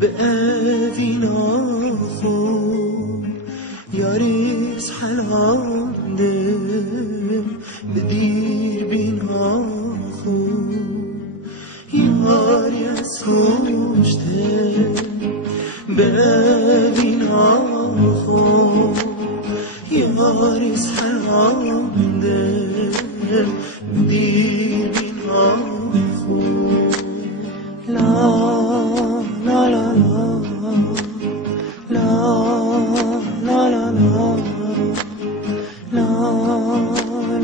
به اوینا خوب یاریز حلاندم به دیر بینا خوب یاری از کوشتم به اوینا خوب یاریز حلاندم به دیر بینا خوب لا La la la, la la la la, la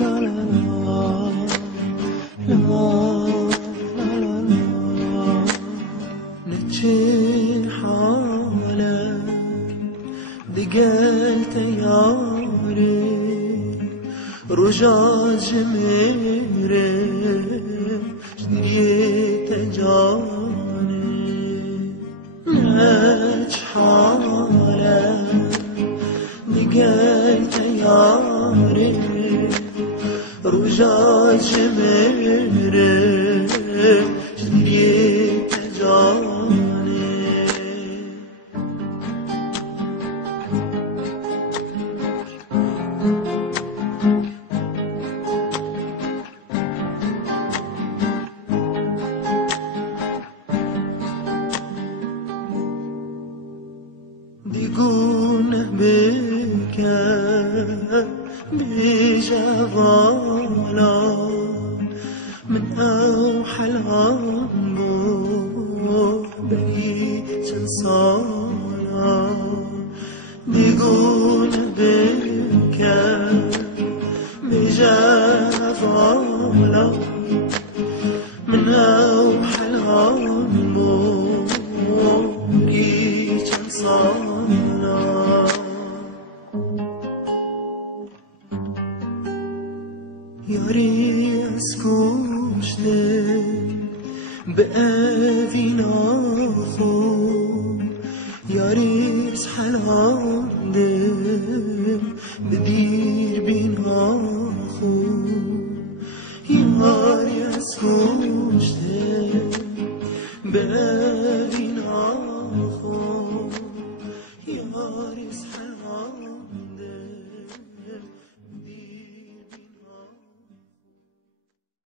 la la la, la la la. نتشي حالك دقلت ياري رجاج ميري جديت جاري نج حالك نقلت ياري رجاج ميري جديت جاري دیگونه بکن بجوالا من او حلام بو بری چند سالا دیگونه بکن بجوالا من او حلام بو بری چند سالا یاری از کوشتم به اوینا خوب یاری از حلاندم به